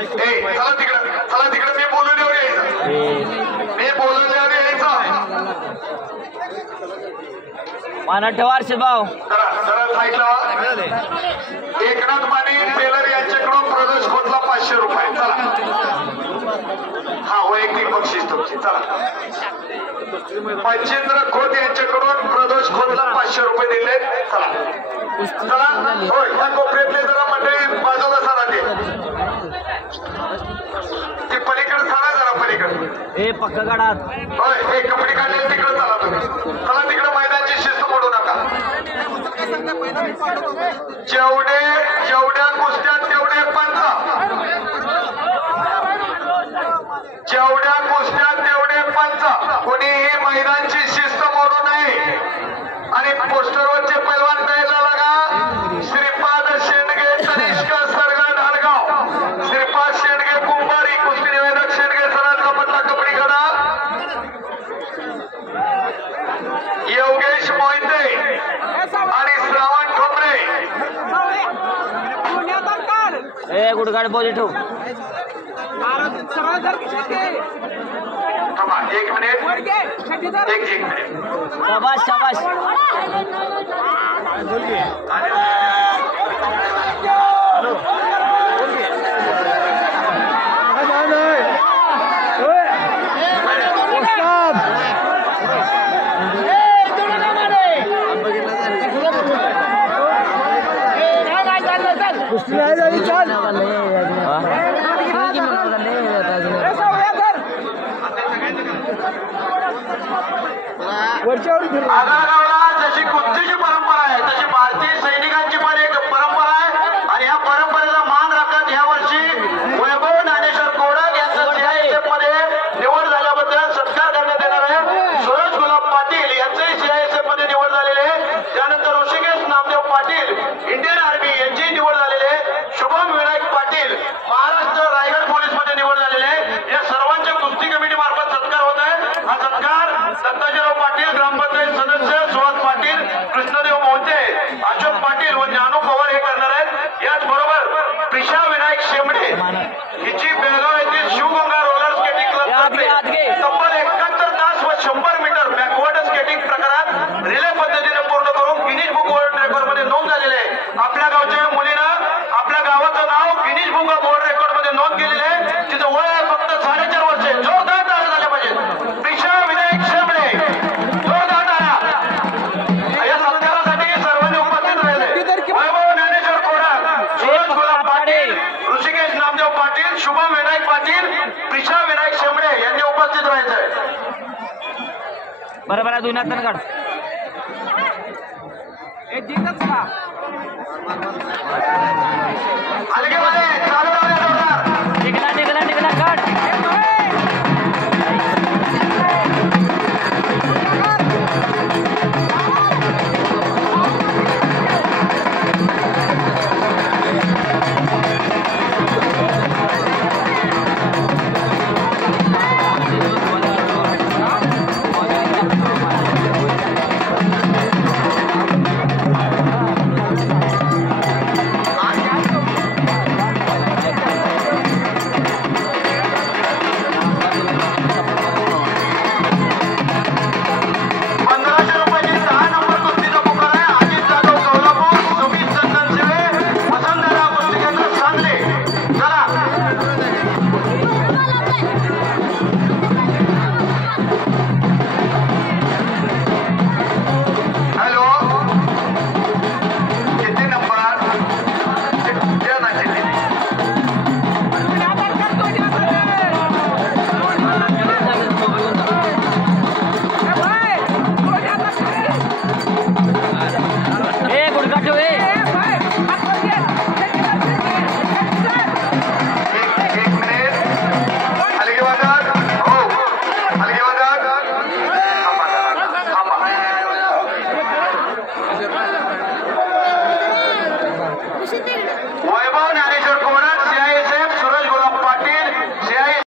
चला तिकडे मी बोलवल्यावर यायचं मी बोलवल्यावर यायचं पाना ठेवा अर्षद भाऊ जरा साईडला एकनाथ माने टेलर यांच्याकडून प्रदेश खोतला 500 रुपये चला हा वैयक्तिक बक्षीस तुमची चला मच्छिंद्र खोत यांच्याकडून प्रदेश खोतला 500 रुपये दिले चला चला होय या कोपऱ्यातले जरा मंडळी बाजूला सरा ते पलीकडे सरा जरा पलीकडे ए पक्का गाडात होय हे कपडे काढले तिकडे चला तुम्ही चला तिकडे मैदानची शिस्त मोडू नका जेवढ्या कुस्त्यात तेवढे पंच जेवढ्या कुस्त्यात तेवढे पंच कोणीही मैदानची शिस्त मोडू नये आणि पोस्टरवरचे पैलवान द्यायला लागा श्रीपाद शेंडगे तनिष्क सरगा ढालगाव श्रीपाद शेंडगे कुंभारी कुस्ती निवेदक शेंडगे सरांचा पत्ता कपडी करा योगेश मोहिते आणि श्रावण ठोंबरे ए गुडगाड पॉझिटिव्ह थांबा 1 मिनिट एक मिनिट शाबाश शाबाश आगळगावला जशी कुस्तीची परंपरा आहे तशी भारतीय सैनिकांची पण एक परंपरा आहे आणि या परंपरेचा मान राखत या वर्षी वैभव ज्ञानेश्वर कोडक यांचं सीआयएसएफ मध्ये निवड झाल्याबद्दल सत्कार करण्यात येणार आहे सूरज गुलाब पाटील यांचंही सीआयएसएफ मध्ये निवड झालेली आहे त्यानंतर ऋषिकेश नामदेव पाटील इंडियन आर्मी यांची निवड झालेली आहे शुभम विनायक पाटील महाराष्ट्र रायगड पोलीस मध्ये निवड झालेले आहे या सर्वांच्या कुस्ती कमिटी मार्फत सत्कार होत आहे हा सत्कार दत्ताजीराव पाटील ग्रामपंचायत सदस्य सुहास पाटील कृष्णदेव मोहिते अशोक पाटील व ज्ञानू पवार हे करणार आहेत याचबरोबर प्रिशा विनायक शेमडे हिची बेळगाव येथील शिवगंगा रोलर स्केटिंग क्लबतर्फे तब्बल 71 तास व 100 मीटर बॅकवर्ड स्केटिंग प्रकारात रिले पद्धतीने पूर्ण करून गिनीज बुक वर्ल्ड रेकॉर्ड मध्ये नोंद झालेले आहे आपल्या गावच्या मुलीनं आपल्या गावाचं नाव गिनीज बुक वर्ल्ड रेकॉर्ड मध्ये नोंद केलेले आहे तिचं वय आहे फक्त 4.5 वर्षे जोरदार टाळ्या झाल्या पाहिजे प्रिशा विनायक शेमडे जोरदार टाळ्या या सत्कारासाठी सर्वांनी उपस्थित राहिले वैभव ज्ञानेश्वर कोडक सूरज गुलाब पाटील ऋषिकेश नामदेव पाटील शुभम विनायक पाटील प्रिशा विनायक शेमडे यांनी उपस्थित राहायचंय बरोबर आहे दुनियात काढ अलगे